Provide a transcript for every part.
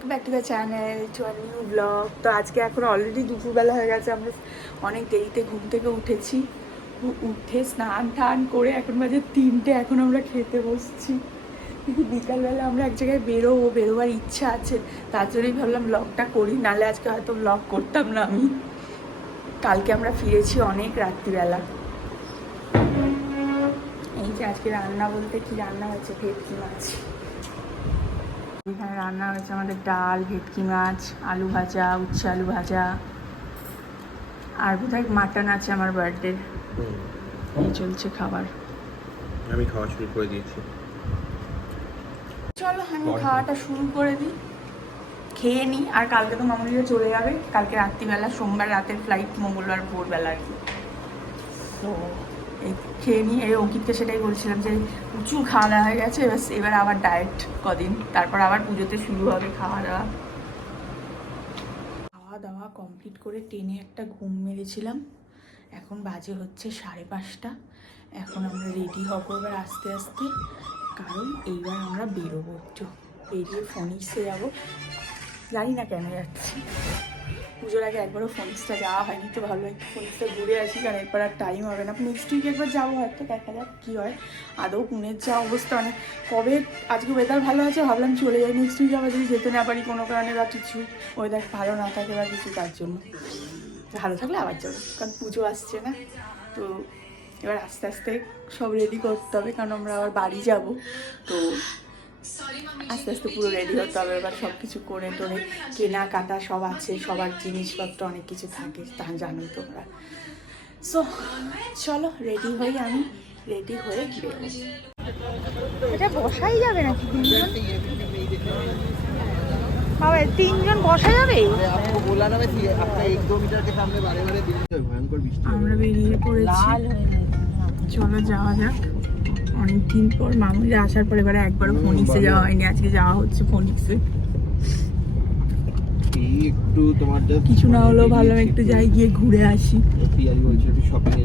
Welcome back to the channel to a new blog. তো আজকে এখন অলরেডি দুপুরবেলা হয়ে গেছে, আমরা অনেক দেরিতে ঘুম থেকে উঠেছি। উঠে স্নান টান করে এখন বাজে 3টে, এখন আমরা খেতে বসছি। কিন্তু বিকালবেলা আমরা এক জায়গায় বেরোবার ইচ্ছা আছে, তার জন্যই ভাবলাম ব্লগটা করি, নাহলে আজকে হয়তো ব্লগ করতাম না আমি। কালকে আমরা ফিরেছি অনেক রাত্রিবেলা। এই যে আজকে রান্না বলতে কি রান্না হয়েছে, ভেটকি মাছ। এখানে রান্না হয়েছে আমাদের ডাল, ভেটকি মাছ, আলু ভাজা, উচ্ছে আলু ভাজা, আর বোধহয় মাটন আছে আমার বার্থডে। এই চলছে খাবার। আমি খাওয়া শুরু করে দিয়েছি। চলো আমি খাওয়াটা শুরু করে দিই, খেয়ে নিই। আর কালকে তো মামুনিরা চলে যাবে, কালকে রাত্রিবেলা, সোমবার রাতের ফ্লাইট, মঙ্গলবার ভোরবেলা আর কি। তো এই খেয়ে নিই। এই অঙ্কিতকে সেটাই বলছিলাম যে প্রচুর খাওয়া দাওয়া হয়ে গেছে, এবার আবার ডায়েট কদিন, তারপর আবার পুজোতে শুরু হবে খাওয়া দাওয়া। খাওয়া দাওয়া কমপ্লিট করে টেনে একটা ঘুম মেরেছিলাম। এখন বাজে হচ্ছে 5:30। এখন আমরা রেডি হব এবার আস্তে আস্তে, কারণ এইবার আমরা বেরোবো, একটু বেরিয়ে ফনিক্সে যাবো। জানি না কেন যাচ্ছি, পুজোর আগে একবারও ফনিক্সটা যাওয়া হয়নি, তো ভালো একটু ফনিক্সটা ঘুরে আসি, কারণ এরপর আর টাইম হবে না। নেক্সট উইক একবার যাবো হয়তো, দেখা যাক কী হয়। আদৌ পুনের যা অবস্থা, অনেক কবে আজকে ওয়েদার ভালো আছে, ভাবলাম চলে যাই নেক্সট উইক, আবার যদি যেতে না পারি কোনো কারণে বা কিছু, ওয়েদার ভালো না থাকে বা কিছু, তার জন্য। ভালো থাকলে আবার যাবো, কারণ পুজো আসছে না। তো এবার আস্তে আস্তে সব রেডি করতে হবে, কারণ আমরা আবার বাড়ি যাব। তো আস্তে আস্তে পুরো রেডি হতে হবে এবার, সব কিছু করে টোরে, কেনাকাটা সব আছে, সবার জিনিসপত্র অনেক কিছু থাকে, তা জানোই তোমরা। সো চলো রেডি হই, আমি রেডি হয়ে বেরোবো। এটা বসাই যাবে নাকি? তিনজন বসা যাবে? আমরা বেরিয়ে পড়েছি, চলো যাওয়া যাক। অনেকদিন পর মামুনিরা আসার পর এবারে একবারও ফনিক্সে যাওয়া হয়নি, আজকে যাওয়া হচ্ছে ফনিক্সে। কিছু না হলেও ভালো, একটু যাই গিয়ে ঘুরে আসি। শপিং এ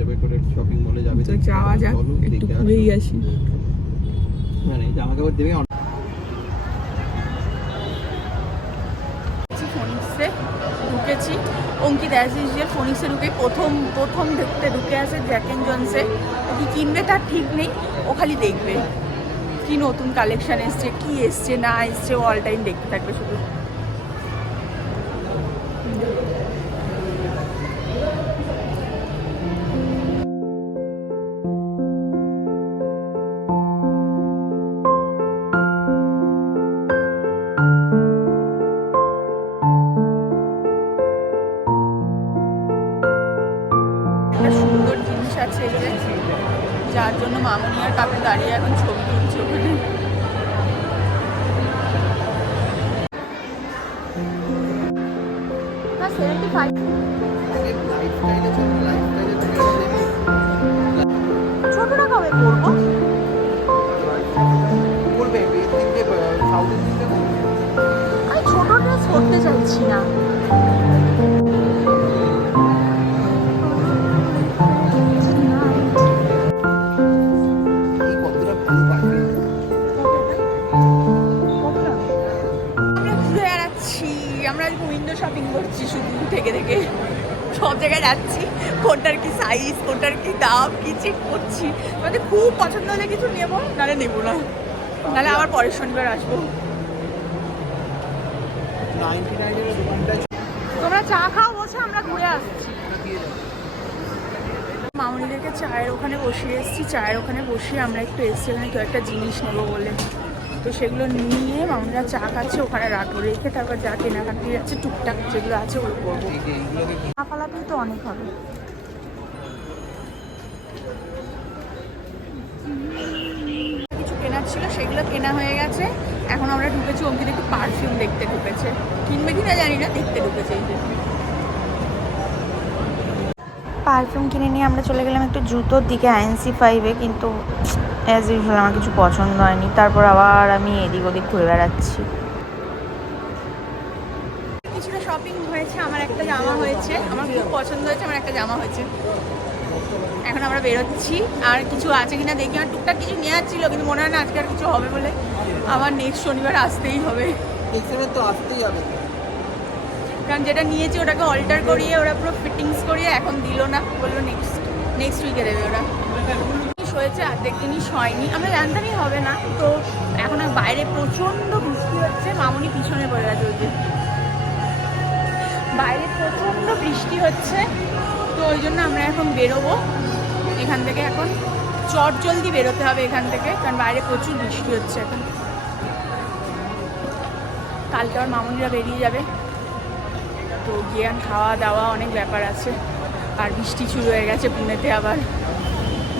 যাবে করে শপিং মলে যাবে, তো যাওয়া যাক, একটু ঘুরেই আসি। মানে জামা কাপড় দেবে। ফনিক্সে ঢুকেছি, অঙ্কিত অ্যাজ ইউজুয়াল ফনিক্সে ঢুকে প্রথম ঢুকে আসে জ্যাক অ্যান্ড জনসে। কি কিনবে তার ঠিক নেই, ও খালি দেখবে কি নতুন কালেকশন এসছে, কি এসছে না এসছে, ও অল টাইম দেখতে থাকবে শুধু। সুন্দর জিনিস আছে এখানে, যার জন্য মামুনি আর কাপড় দাঁড়িয়ে এখন ছবি তুলছে ওখানে। ছোটটা কবে করবো? আমি ছোট ড্রেস করতে চাইছি না। আমরা আজকে উইন্ডো শপিং করছি, শুধু থেকে থেকে সব জায়গায় যাচ্ছি, কোনটার কি সাইজ, কোনটার কি দাম, কি চেক করছি। আমাদের খুব পছন্দ হলে কিছু নেবো, নাহলে নেবো না, নাহলে আবার পরের শনিবার আসবো। তোমরা চা খাও বলছো, আমরা ঘুরে আসছি। মামুনিদেরকে চায়ের ওখানে বসিয়ে এসেছি, চায়ের ওখানে বসিয়ে আমরা একটু এসেছি ওখানে কেউ একটা জিনিস নেবো বলে। তো সেগুলো নিয়ে মামুনিরা চা খাচ্ছে, ওখানে রাখবো, রেখে তারপর যা কেনাকাটি যাচ্ছে টুকটাক যেগুলো আছে ওগুলো করবো। লাফালাফি তো অনেক হবে। কিছু কেনার ছিল, সেগুলো কেনা হয়ে গেছে। এখন আমরা ঢুকেছি, অঙ্কিত একটু পারফিউম দেখতে ঢুকেছে, কিনবে কিনা জানি না, দেখতে ঢুকেছে। এই যে পারফিউম কিনে নিয়ে আমরা চলে গেলাম একটু জুতোর দিকে, INC5-এ, কিন্তু অ্যাজ ইউজুয়াল আমার কিছু পছন্দ হয়নি। তারপর আবার আমি এদিক ওদিক ঘুরে বেড়াচ্ছি। কিছুটা শপিং হয়েছে, আমার একটা জামা হয়েছে, আমার খুব পছন্দ হয়েছে, আমার একটা জামা হয়েছে। এখন আমরা বেরোচ্ছি, আর কিছু আছে কিনা দেখি। আমার টুকটাক কিছু নেওয়ার ছিল, কিন্তু মনে হয় না আজকে আর কিছু হবে বলে, আবার নেক্সট শনিবার আসতেই হবে। এক্সএমএ তো আসতেই হবে, কারণ যেটা নিয়েছি ওটাকে অল্টার করিয়ে ওরা পুরো ফিটিংস করিয়ে এখন দিল না, বললো নেক্সট উইকে দেবে ওরা। হয়েছে অর্ধেক জিনিস হয়নি, আমরা জানতামই হবে না। তো এখন বাইরে প্রচণ্ড বৃষ্টি হচ্ছে, মামুনি পিছনে পড়ে গেছে ওই যে, বাইরে প্রচণ্ড বৃষ্টি হচ্ছে। তো ওই জন্য আমরা এখন বেরোবো এখান থেকে, এখন চট জলদি বেরোতে হবে এখান থেকে, কারণ বাইরে প্রচুর বৃষ্টি হচ্ছে এখন। কালকে আবার মামুনিরা বেরিয়ে যাবে, তো গিয়ে খাওয়া দাওয়া অনেক ব্যাপার আছে। আর বৃষ্টি শুরু হয়ে গেছে পুনেতে আবার,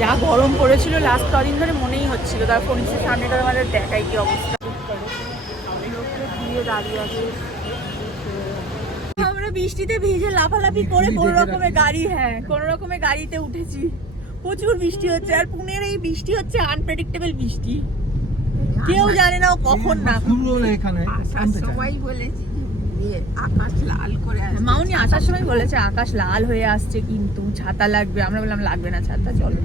যা গরম পড়েছিল লাস্ট কদিন ধরে মনেই হচ্ছিল। তার ফোনিক্সের সামনেটা আমাদের দেখাই কি অবস্থা, দাঁড়িয়ে আছে। আমরা বৃষ্টিতে ভিজে লাফালাফি করে কোনো রকমের গাড়িতে উঠেছি। প্রচুর বৃষ্টি হচ্ছে, আর পুনের এই বৃষ্টি হচ্ছে আনপ্রেডিক্টেবল বৃষ্টি, কেউ জানে না কখন না। সবাই বলেছি আকাশ লাল করে আসছে। মাউনি আসার সময় বলেছে আকাশ লাল হয়ে আসছে, কিন্তু ছাতা লাগবে। আমরা বললাম লাগবে না ছাতা, চলো।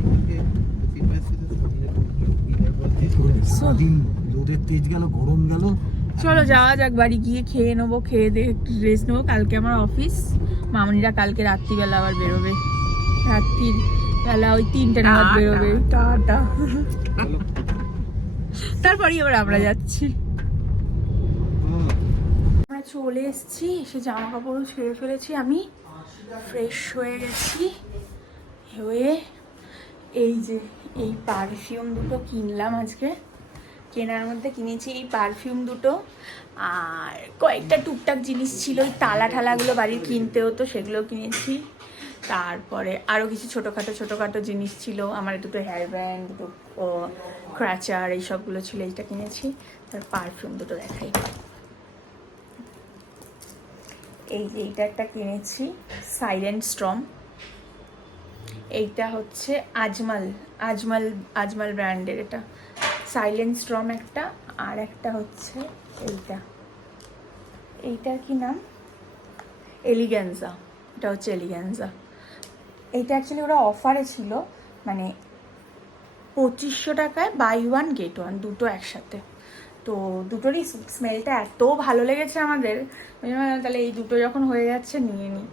সারাদিন রোদের তেজ গেল, গরম গেল, চলো যাওয়া যাক, বাড়ি গিয়ে খেয়ে নেবো, খেয়ে দিয়ে একটু রেস্ট নেবো। কালকে আমার অফিস, মামনিরা কালকে রাত্রিবেলা আবার বেরোবে, রাত্রির বেলা ওই 3টে নাগাদ বেরোবে। টাটা। তারপরই এবার আমরা যাচ্ছি। আমরা চলে এসেছি, এসে জামা কাপড়ও ছেড়ে ফেলেছি, আমি ফ্রেশ হয়ে গেছি। হয়ে এই যে এই পারফিউম দুটো কিনলাম আজকে, কেনার মধ্যে কিনেছি এই পারফিউম দুটো, আর কয়েকটা টুকটাক জিনিস ছিল, ওই তালা ঠালাগুলো বাড়ির কিনতে হতো, সেগুলোও কিনেছি। তারপরে আরও কিছু ছোটোখাটো জিনিস ছিল, আমার দুটো হেয়ার ব্যান্ড, দুটো ক্রাচার, এই সবগুলো ছিল, এইটা কিনেছি। তার পারফিউম দুটো দেখাই, এই যে এইটা একটা কিনেছি সাইলেন্ট স্টর্ম, এইটা হচ্ছে আজমাল ব্র্যান্ডের, এটা সাইলেন্ট স্টর্ম একটা, আর একটা হচ্ছে এইটার কি নাম, এলিগ্যান্সা, এটা হচ্ছে এলিগ্যান্সা। এইটা অ্যাকচুয়ালি ওরা অফারে ছিল, মানে 2500 টাকায় বাই 1 get 1, দুটো একসাথে। তো দুটোরই স্মেলটা এত ভালো লেগেছে আমাদের, তাহলে এই দুটো যখন হয়ে যাচ্ছে নিয়ে নিই।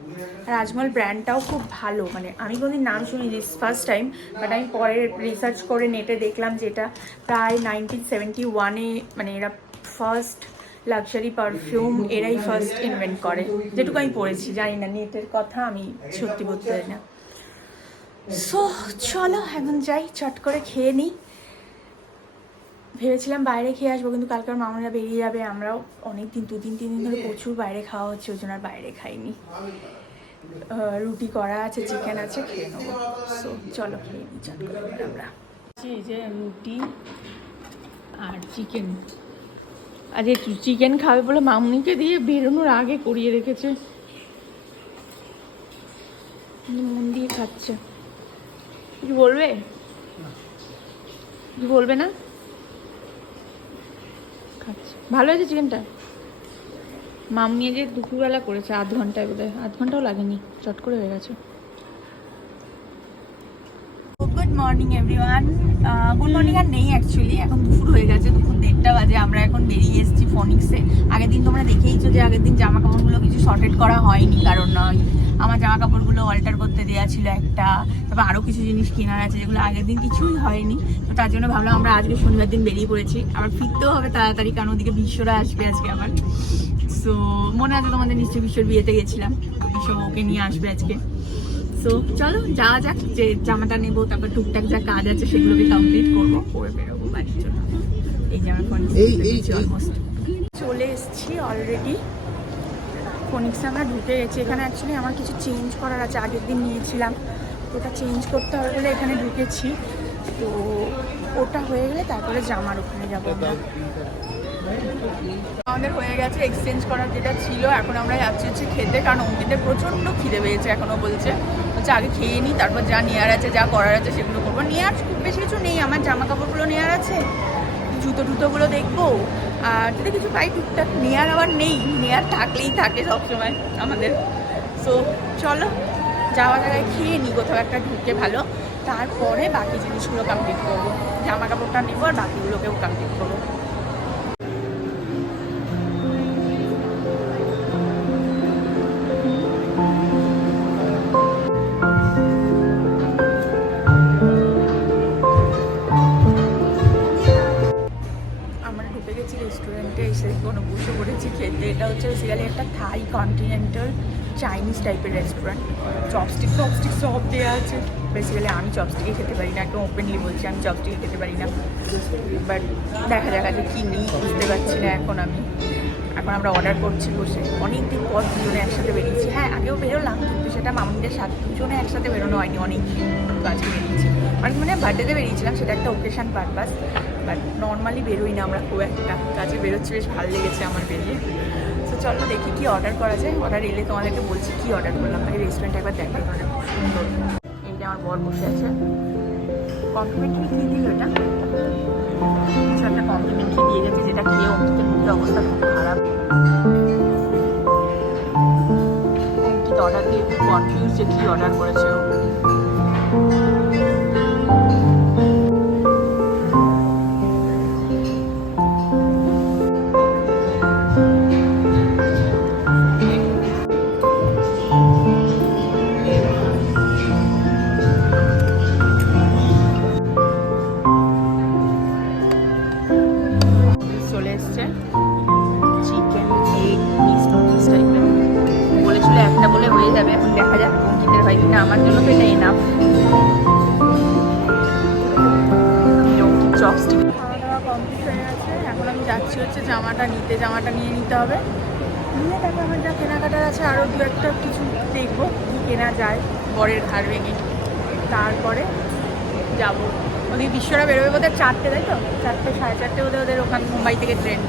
আর আজমল ব্র্যান্ডটাও খুব ভালো, মানে আমি কোনোদিন নাম শুনি দিস ফার্স্ট টাইম, বাট আমি পরে রিসার্চ করে নেটে দেখলাম যে এটা প্রায় 1971-এ, মানে এরা ফার্স্ট লাক্সারি পারফিউম এরাই ফার্স্ট ইনভেন্ট করে, যেটুকু আমি পড়েছি, জানি না নেটের কথা, আমি সত্যি বলতে পারি না। সো চলো এখন যাই, চট করে খেয়ে নিই। ভেবেছিলাম বাইরে খেয়ে আসবো, কিন্তু কালকার মামুনিরা বেরিয়ে যাবে, আমরাও অনেকদিন 2-3 দিন ধরে প্রচুর বাইরে খাওয়া হচ্ছে, ওই জন্য আর বাইরে খাইনি। রুটি করা আছে, চিকেন আছে, খেয়ে নেবো। সো চলো খেয়ে নিই চট করে আমরা। এই যে রুটি আর চিকেন, আজ চিকেন খাবে বলে মামুনিকে দিয়ে বেরোনোর আগে করিয়ে রেখেছে, মন দিয়ে খাচ্ছে। কিছু বলবে না? খাচ্ছে, ভালো হয়েছে চিকেনটা। মামনি যে দুপুরবেলা করেছে, আধ ঘন্টায় বোধহয়, আধ ঘন্টাও লাগেনি, চট করে হয়ে গেছে। Good morning everyone. Good morning আর নেই অ্যাকচুয়ালি, এখন দুপুর হয়ে গেছে, দুপুর 1:30 বাজে। আমরা এখন বেরিয়ে এসেছি ফোনিক্সে। আগের দিন তোমরা দেখেইছো যে আগের দিন জামা কাপড়গুলো কিছু শর্টেড করা হয়নি, কারণ আমার জামা কাপড়গুলো অল্টার করতে দেওয়া ছিল একটা, তারপর আরও কিছু জিনিস কেনার আছে যেগুলো আগের দিন কিছুই হয়নি। তো তার জন্য ভাবলাম আমরা আজকে শনিবার দিন বেরিয়ে পড়েছি, আবার ফিরতেও হবে তাড়াতাড়ি, কারণ ওদিকে বিশ্বরা আসবে আজকে আবার। সো মনে আছে তোমাদের নিশ্চয়ই বিশ্বর বিয়েতে গেছিলাম, তো বিশ্ব ওকে নিয়ে আসবে আজকে। সো চলো যাওয়া যাক, যে জামাটা নেবো, তারপর টুকটাক যা কাজ আছে সেগুলোকে কমপ্লিট করবো, করে বেরোবো বাড়ির জন্য। এই যে আমার ফোনিক্স অলমোস্ট চলে এসেছি অলরেডি। ফোনিক্সে আমরা ঢুকে গেছি। এখানে অ্যাকচুয়ালি আমার কিছু চেঞ্জ করার আছে, আগের দিন নিয়েছিলাম, ওটা চেঞ্জ করতে হবে বলে এখানে ঢুকেছি। তো ওটা হয়ে গেলে তারপরে জামার ওখানে যাবো আমরা। আমাদের হয়ে গেছে এক্সচেঞ্জ করার যেটা ছিল, এখন আমরা যাচ্ছি হচ্ছে খেতে, কারণ অঙ্কিতের প্রচণ্ড খিদে পেয়েছে এখনও, বলছে আগে খেয়ে নিই, তারপর যা নেওয়ার আছে, যা করার আছে সেগুলো করবো। নেওয়ার খুব বেশি কিছু নেই, আমার জামা কাপড়গুলো নেওয়ার আছে, জুতোগুলো দেখবো, আর যদি কিছু পাই টুকটাক। নেওয়ার আবার নেই, নেওয়ার থাকলেই থাকে সবসময় আমাদের। সো চলো যাওয়া জায়গায় খেয়ে নিই কোথাও একটা ঢুকে ভালো, তারপরে বাকি জিনিসগুলো কমপ্লিট করবো। জামা কাপড়টা নেবো আর বাকিগুলোকেও কমপ্লিট করবো। থাই, কন্টিনেন্টাল, চাইনিজ টাইপের রেস্টুরেন্ট। চপস্টিক সব দেওয়া আছে। বেসিক্যালি আমি চপস্টিকে খেতে পারি না, একদম ওপেনলি বলছি আমি চপস্টিকে খেতে পারি না। বাট দেখা যাক আজকে কী নিই বুঝতে পারছি না এখন আমি। এখন আমরা অর্ডার করছি বসে, অনেক দিন পর দুজনে একসাথে বেরিয়েছি। হ্যাঁ আগেও বেরোলাম, কিন্তু সেটা মামুনিদের সাথে দুজনে একসাথে বেরোনো হয়নি, অনেক আজকে বেরিয়েছি। মানে বার্থডেতে বেরিয়েছিলাম, সেটা একটা ওকেশন পারপাস, বাট নর্মালি বেরোই না আমরা খুব একটা। আজকে বেরোচ্ছি, বেশ ভালো লেগেছে আমার বেরিয়ে। তো চলো দেখি কি অর্ডার করা যায়। অর্ডার এলে তোমাদেরকে বলছি কি অর্ডার করলাম। আগে রেস্টুরেন্ট একবার দেখাই, তোমাদের খুব সুন্দর। এই যে আমার বর বসে আছে। কমপ্লিমেন্টারি কী দিল এটা? কিছু একটা কমপ্লিমেন্টারি দিয়ে গেছে, যেটা খেয়ে অঙ্কিতের মুখের অবস্থা খুব খারাপ। অঙ্কিত অর্ডার দিয়ে খুব কনফিউজ যে কী অর্ডার করেছে ও। চলে এসছে চিকেন এগ মিক্সড নুডলস টাইপের। বলেছিল একটা বলে হয়ে যাবে, এখন দেখা যাক অঙ্কিতের হয় কিনা। আমার জন্য তো এটা এনাফ। চপস্টিক খাওয়া দাওয়া কমপ্লিট হয়ে গেছে। এখন আমি যাচ্ছি হচ্ছে জামাটা নিতে। জামাটা নিয়ে নিতে হবে, নিয়ে তারপর আমার যা কেনাকাটার আছে আরও দু একটা কিছু দেখবো কী কেনা যায় বরের ঘাড় ভেঙে। তারপরে যাবো। ওদিকে বিশ্বরা বেরোবে বোধহয় 4টে, তাই তো 4টে 4:30 বোধহয় ওদের ওখান মুম্বাই থেকে ট্রেন।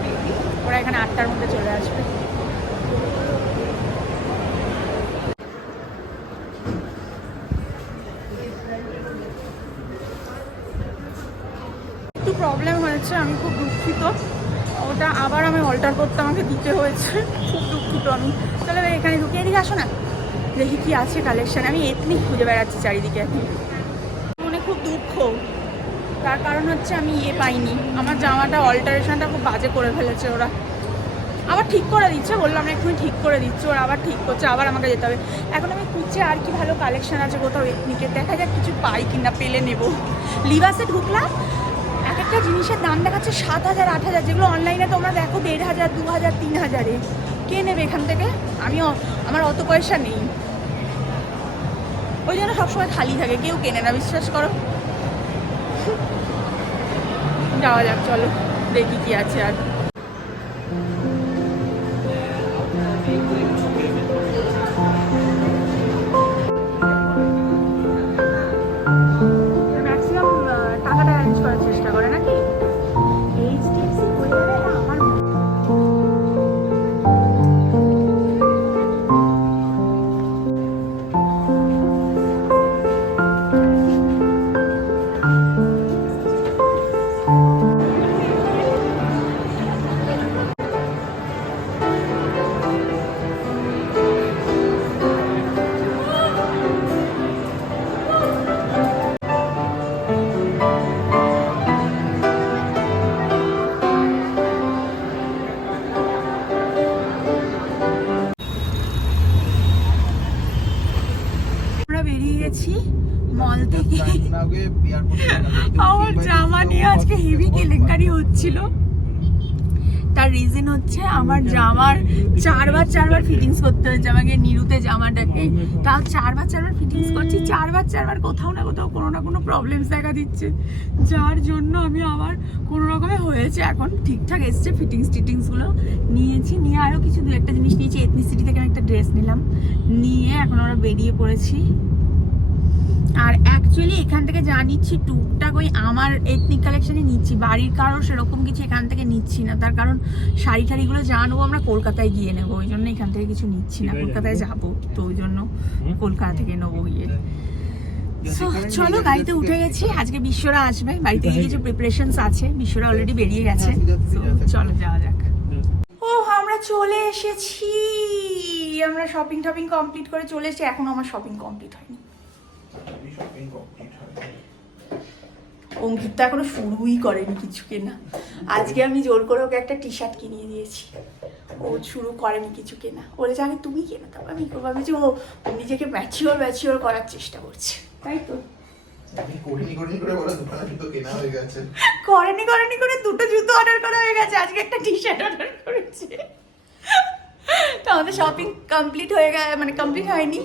ওরা এখানে 8টার মধ্যে চলে আসবে। একটু প্রবলেম হয়েছে, আমি খুব দুঃখিত। ওটা আবার আমি অল্টার করতে আমাকে দিতে হয়েছে, খুব দুঃখিত আমি। তাহলে এখানে ঢুকিয়ে এদিকে আসো না, দেখি কি আছে কালেকশন। আমি এথনিক খুঁজে বেড়াচ্ছি চারিদিকে এখন। মনে খুব দুঃখ, তার কারণ হচ্ছে আমি পাইনি। আমার জামাটা অল্টারেশনটা খুব বাজে করে ফেলেছে ওরা। আবার ঠিক করে দিচ্ছে, বললাম না এক্ষুনি ঠিক করে দিচ্ছে, ওরা আবার ঠিক করছে, আবার আমাকে যেতে হবে। এখন আমি খুঁজছি আর কি ভালো কালেকশন আছে কোথাও এথনিকের, দেখা যাক কিছু পাই কিনা, পেলে নেব। লিভাসে ঢুকলাম, এক একটা জিনিসের দাম দেখাচ্ছে 7,000 8,000, যেগুলো অনলাইনে তোমরা দেখো 1,500 2,000 3,000-এ। কে নেবে এখান থেকে? আমার অত পয়সা নেই, ওই জন্য সবসময় খালি থাকে, কেউ কেনে না, বিশ্বাস করো। যাওয়া যাক, চলো দেখি কি আছে। আর ম্যাক্সিমাম টাকাটা অ্যারেঞ্জ করার চেষ্টা করে নাকি এইচডিএফসি বলে আমার। বেরিয়ে গেছি মল থেকে। আমার জামা নিয়ে আজকে হেভি কেলেঙ্কারি হচ্ছিল। তার রিজন হচ্ছে আমার জামার 4বার ফিটিংস করতে হচ্ছে আমাকে। নিরুতে জামাটাকে তাও 4বার ফিটিংস করছি, 4বার কোথাও না কোথাও কোনো না কোনো প্রবলেমস দেখা দিচ্ছে, যার জন্য আমি আবার কোনো রকমে হয়েছে। এখন ঠিকঠাক এসছে ফিটিংসগুলো নিয়েছি, নিয়ে আরও কিছু দু একটা জিনিস নিয়েছি। এথনিসিটি থেকে একটা ড্রেস নিলাম, নিয়ে এখন আমরা বেরিয়ে পড়েছি। আর অ্যাকচুয়ালি এখান থেকে যা নিচ্ছি টুকটাক ওই আমার এথনিক কালেকশনে নিচ্ছি, বাড়ির কারো সেরকম কিছু এখান থেকে নিচ্ছি না। তার কারণ শাড়ি টাড়িগুলো যা নেবো আমরা কলকাতায় গিয়ে নেবো, ওই জন্য এখান থেকে কিছু নিচ্ছি না। কলকাতায় যাবো তো ওই জন্য কলকাতা থেকে নেবো গিয়ে। চলো গাড়িতে উঠে গেছি। আজকে বিশ্বরা আসবে, বাড়ি থেকে কিছু প্রিপারেশনস আছে, বিশ্বরা অলরেডি বেরিয়ে গেছে। চলো যাওয়া যাক। ও আমরা চলে এসেছি, আমরা শপিং কমপ্লিট করে চলে এসেছি। এখনো আমার শপিং কমপ্লিট হয়নি। অঙ্কিত তো এখনো শুরুই করেনি কিছু কেনা। আজকে আমি জোর করে ওকে একটা টি শার্ট কিনিয়ে দিয়েছি, ও শুরু করেনি কিছু কেনা। বলেছে আগে তুমি কেনা, তারপর আমি ভাবছি ও নিজেকে ম্যাচিওর করার চেষ্টা করছে, তাই তো। করেনি করে দুটো জুতো অর্ডার করা হয়ে গেছে, আজকে একটা টি শার্ট অর্ডার করেছে। তো আমাদের শপিং কমপ্লিট হয়ে গেছে, মানে কমপ্লিট হয়নি।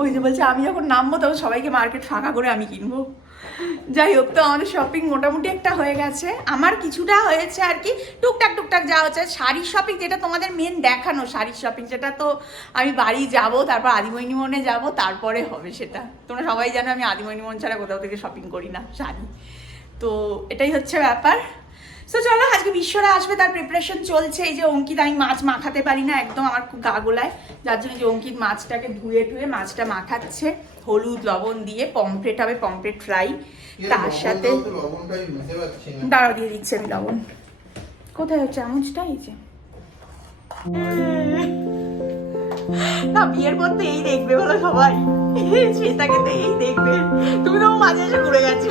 ওই যে বলছে আমি যখন নামবো তখন সবাইকে মার্কেট ফাঁকা করে আমি কিনবো। যাই হোক, তো আমাদের শপিং মোটামুটি একটা হয়ে গেছে, আমার কিছুটা হয়েছে আর কি, টুকটাক টুকটাক যা হচ্ছে। শাড়ির শপিং যেটা তোমাদের মেন দেখানো, শাড়ির শপিং সেটা তো আমি বাড়ি যাব, তারপর আদিমণিমোহনে যাব, তারপরে হবে সেটা। তোমরা সবাই জানো আমি আদিমণিমোহন ছাড়া কোথাও থেকে শপিং করি না শাড়ি, তো এটাই হচ্ছে ব্যাপার। তো চলো, আজকে বিশ্বরা আসবে, তার প্রিপারেশন চলছে। এই যে অঙ্কিত, আমি মাছ মাখাতে পারি না একদম, আমার খুব গা গোলায়, যার জন্য যে অঙ্কিত মাছটাকে ধুয়ে মাছটা মাখাচ্ছে হলুদ লবণ দিয়ে। পমফ্রেট হবে, পমফ্রেট ফ্রাই, তার সাথে দাঁড়াও দিয়ে দিচ্ছি আমি লবণ। কোথায় হচ্ছে চামচটা? এই যে না, বিয়ের পর তো এই দেখবে বলো সবাই, শ্বেতাকে তো এই দেখবে, তুমি তো মাঝে এসে ঘুরে গেছো।